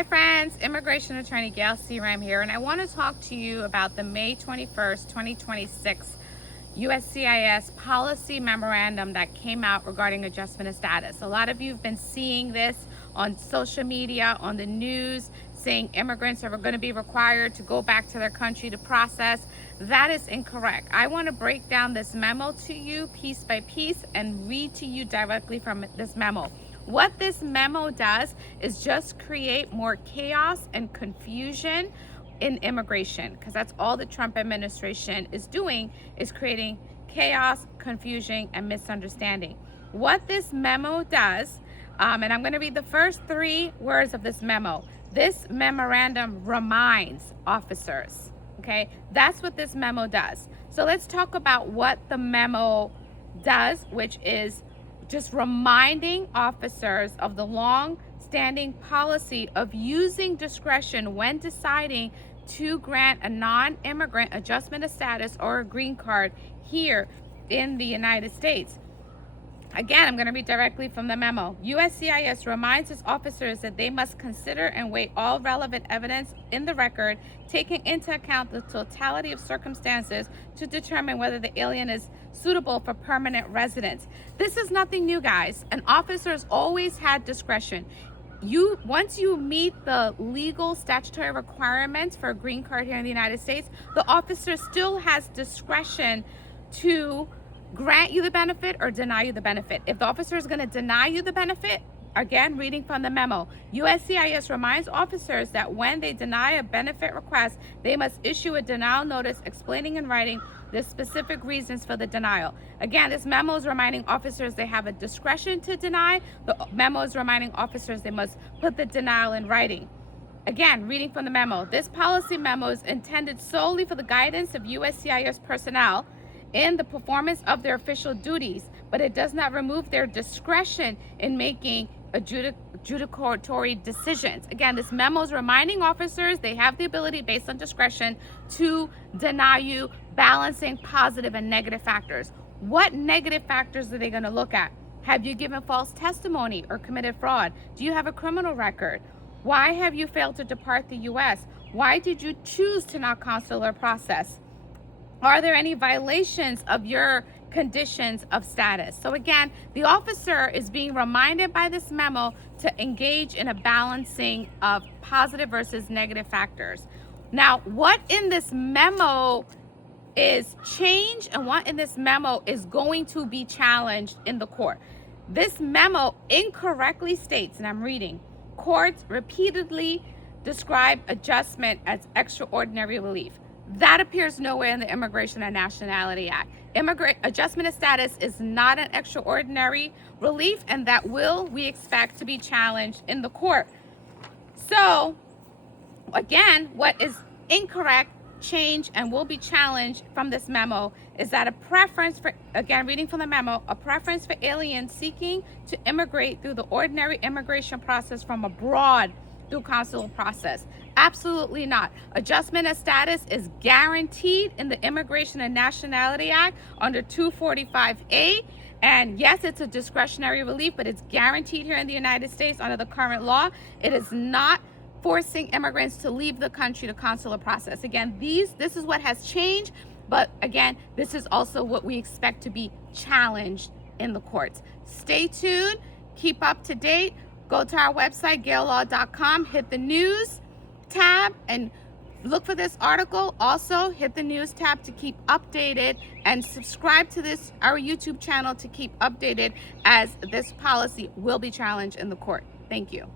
Hi friends, immigration attorney Gail Seeram here, and I want to talk to you about the May 21st, 2026 USCIS policy memorandum that came out regarding adjustment of status. A lot of you have been seeing this on social media, on the news, saying immigrants are going to be required to go back to their country to process. That is incorrect. I want to break down this memo to you piece by piece and read to you directly from this memo. What this memo does is just create more chaos and confusion in immigration, because that's all the Trump administration is doing, is creating chaos, confusion, and misunderstanding. What this memo does, and I'm going to read the first 3 words of this memo. This memorandum reminds officers, okay? That's what this memo does. So let's talk about what the memo does, which is just reminding officers of the long-standing policy of using discretion when deciding to grant a non-immigrant adjustment of status or a green card here in the United States. Again, I'm going to read directly from the memo. USCIS reminds its officers that they must consider and weigh all relevant evidence in the record, taking into account the totality of circumstances to determine whether the alien is suitable for permanent residence. This is nothing new, guys. And officers always had discretion. Once you meet the legal statutory requirements for a green card here in the United States, the officer still has discretion to grant you the benefit or deny you the benefit. If the officer is going to deny you the benefit, again, reading from the memo, USCIS reminds officers that when they deny a benefit request, they must issue a denial notice explaining in writing the specific reasons for the denial. Again, this memo is reminding officers they have a discretion to deny. The memo is reminding officers they must put the denial in writing. Again, reading from the memo, this policy memo is intended solely for the guidance of USCIS personnel in the performance of their official duties, but it does not remove their discretion in making adjudicatory decisions. Again, this memo is reminding officers they have the ability, based on discretion, to deny you, balancing positive and negative factors. What negative factors are they going to look at? Have you given false testimony or committed fraud? Do you have a criminal record? Why have you failed to depart the U.S.? Why did you choose to not consular process? Are there any violations of your conditions of status? So again, the officer is being reminded by this memo to engage in a balancing of positive versus negative factors. Now, what in this memo is changed and what in this memo is going to be challenged in the court? This memo incorrectly states, and I'm reading, courts repeatedly describe adjustment as extraordinary relief. That appears nowhere in the Immigration and Nationality Act. Adjustment of status is not an extraordinary relief, and that we expect to be challenged in the court. So, again, what is incorrect, changed, and will be challenged from this memo is that a preference for, again, reading from the memo, a preference for aliens seeking to immigrate through the ordinary immigration process from abroad through consular process. Absolutely not. Adjustment of status is guaranteed in the Immigration and Nationality Act under 245A. And yes, it's a discretionary relief, but it's guaranteed here in the United States under the current law. It is not forcing immigrants to leave the country to consular process. Again, this is what has changed, but again, this is also what we expect to be challenged in the courts. Stay tuned, keep up to date. Go to our website, GailLaw.com, hit the news tab and look for this article. Also, hit the news tab to keep updated and subscribe to our YouTube channel to keep updated as this policy will be challenged in the court. Thank you.